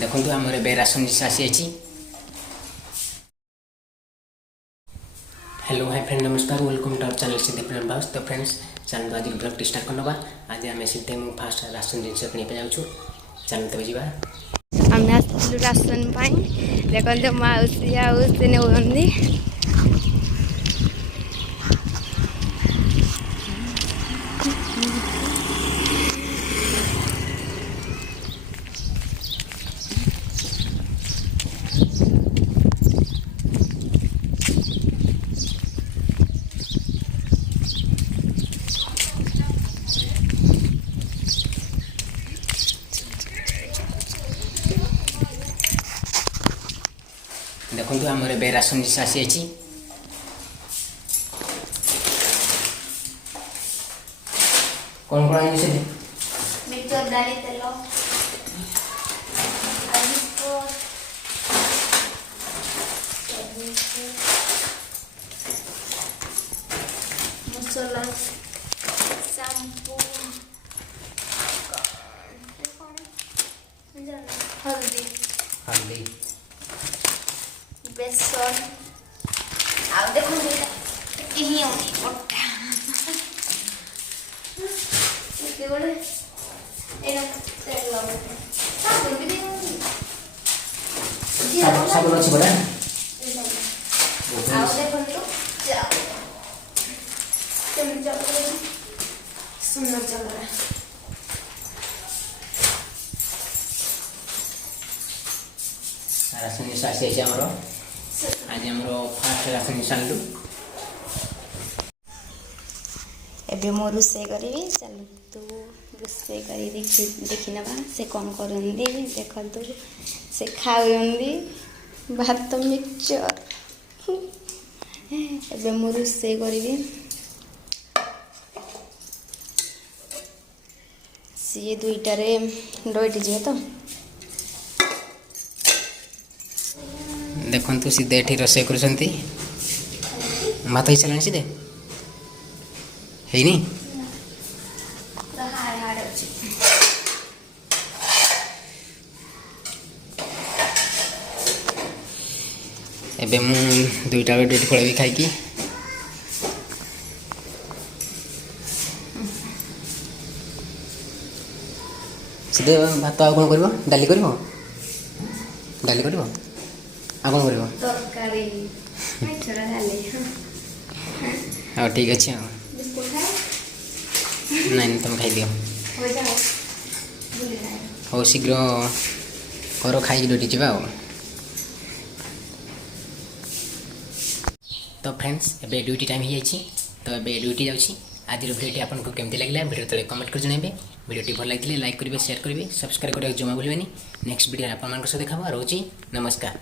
देखो आम राशन जिस आसी हेलो हाय फ्रेंड नमस्कार वेलकम टू आवर चैनल सीधे फ्रेंड बाउस। तो फ्रेंड्स चैनल आज ब्लॉग स्टार्ट करनवा आज आम सीधे मुझे फास्ट राशन जिनस किणा जाऊँ चल तब जा आम आसलु राशन देखते मौसी आउसी नौंदी देखो आम राशन जिस आसी कौन कौन से मिक्सर डाली तेल मसाला शैम्पू हल्दी हल्दी बेसन आउ देखो ही पट्टा गोटे साबुन अच्छी पड़ा सुंदर चल रहा है। राशन जिस आसी आज आम फास्ट राशन जिस आनलु एबे मो रोसे करी चल तू रोसे करी देखी नवा से कौन करंदी देखंतु से खाउंदी भात मिक्सचर एबे मो रोसे करी सी दुईटारे डोइट जे तो देखु सीधे ये रोसे कर भात हो सारे सीधे है एबे मु दुईटा डेट खोल खाई सीधे भात आ कौन कर डाली कर डाली कर आ कौन कर तरकारी हाँ ठीक अच्छे नाइन तुम खाई दियो हो शीघ्र कर खाई डोटी जा। तो फ्रेंड्स एबे ड्यूटी टाइम हो जाए तो एबे ड्यूटी जाऊँगी आज भिडियो आपको केमती लगे भिडियो तले कमेंट कर जन भिडियो भल लगे लाइक करेंगे शेयर करेंगे सब्सक्राइब करने जमा भूलें नेक्स्ट भिडियो आप देखा रोचे नमस्कार।